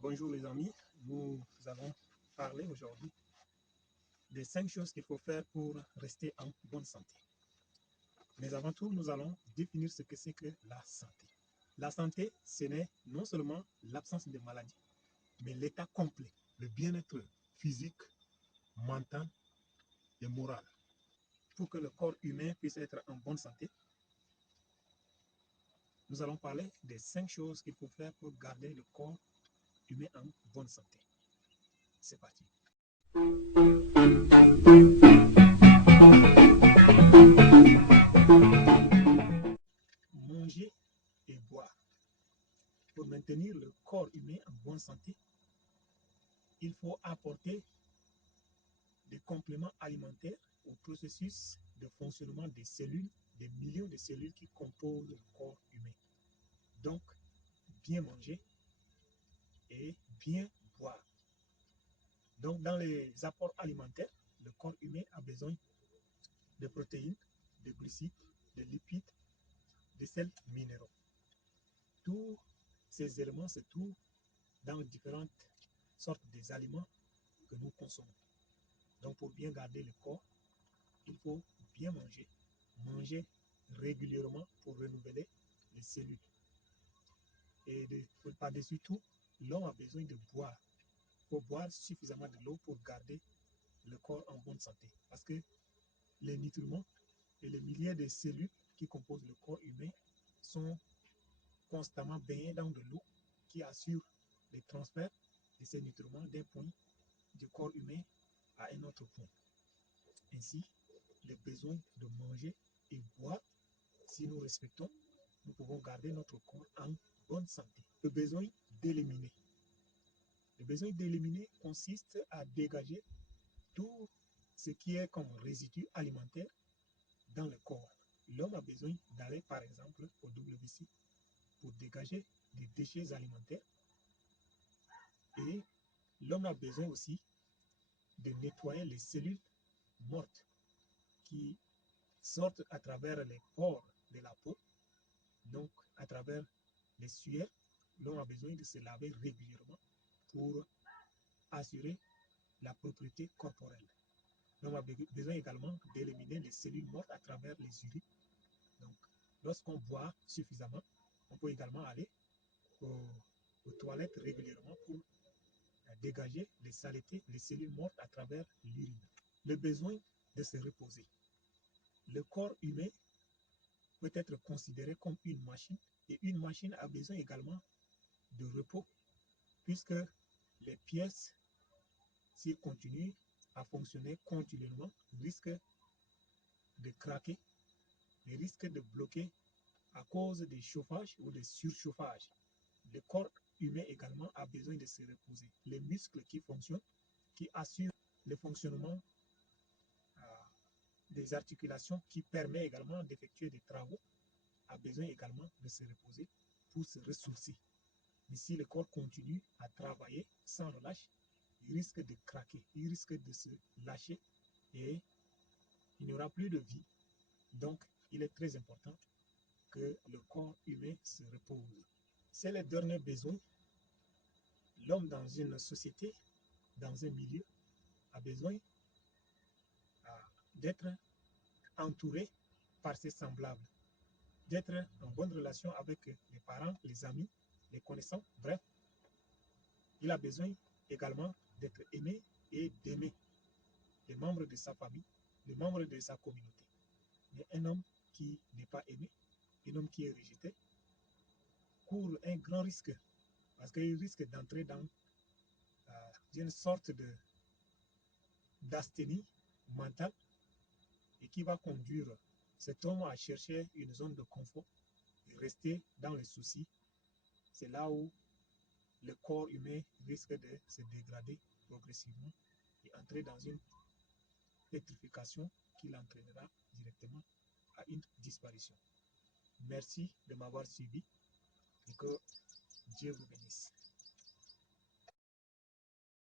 Bonjour les amis, nous allons parler aujourd'hui des 5 choses qu'il faut faire pour rester en bonne santé. Mais avant tout, nous allons définir ce que c'est que la santé. La santé, ce n'est non seulement l'absence de maladie, mais l'état complet, le bien-être physique, mental et moral. Pour que le corps humain puisse être en bonne santé, nous allons parler des 5 choses qu'il faut faire pour garder le corps humain en bonne santé. C'est parti. Manger et boire. Pour maintenir le corps humain en bonne santé, il faut apporter des compléments alimentaires au processus de fonctionnement des cellules, des millions de cellules qui composent le corps humain. Donc, bien manger et bien boire. Donc, dans les apports alimentaires, le corps humain a besoin de protéines, de glucides, de lipides, de sels minéraux. Tous ces éléments se trouvent dans différentes sortes d'aliments que nous consommons. Donc, pour bien garder le corps, il faut bien manger. Manger régulièrement pour renouveler les cellules. Et par-dessus tout, l'homme a besoin de boire. Il faut boire suffisamment de l'eau pour garder le corps en bonne santé. Parce que les nutriments et les milliers de cellules qui composent le corps humain sont constamment baignés dans de l'eau qui assure le transfert de ces nutriments d'un point du corps humain à un autre point. Ainsi, le besoin de manger et boire, si nous respectons, nous pouvons garder notre corps en bonne santé. Le besoin d'éliminer. Le besoin d'éliminer consiste à dégager tout ce qui est comme résidu alimentaire dans le corps. L'homme a besoin d'aller, par exemple, au WC pour dégager des déchets alimentaires. Et l'homme a besoin aussi de nettoyer les cellules mortes qui sortent à travers les pores de la peau, donc à travers les sueurs. L'homme a besoin de se laver régulièrement pour assurer la propriété corporelle. L'homme a besoin également d'éliminer les cellules mortes à travers les urines. Donc, lorsqu'on boit suffisamment, on peut également aller aux toilettes régulièrement pour dégager les saletés, les cellules mortes à travers l'urine. Le besoin de se reposer. Le corps humain peut être considéré comme une machine et une machine a besoin également de repos puisque les pièces, s'ils continuent à fonctionner continuellement, risquent de craquer et risquent de bloquer à cause des chauffages ou des surchauffages. Le corps humain également a besoin de se reposer. Les muscles qui fonctionnent, qui assurent le fonctionnement des articulations, qui permet également d'effectuer des travaux, a besoin également de se reposer pour se ressourcer. Mais si le corps continue à travailler sans relâche, il risque de craquer, il risque de se lâcher et il n'y aura plus de vie. Donc, il est très important que le corps humain se repose. C'est le dernier besoin. L'homme dans une société, dans un milieu, a besoin d'être entouré par ses semblables, d'être en bonne relation avec les parents, les amis, les connaissants, bref. Il a besoin également d'être aimé et d'aimer les membres de sa famille, les membres de sa communauté. Mais un homme qui n'est pas aimé, un homme qui est rejeté, court un grand risque parce qu'il risque d'entrer dans une sorte d'asthénie mentale et qui va conduire cet homme à chercher une zone de confort et rester dans les soucis. C'est là où le corps humain risque de se dégrader progressivement et entrer dans une pétrification qui l'entraînera directement à une disparition. Merci de m'avoir suivi et que Dieu vous bénisse.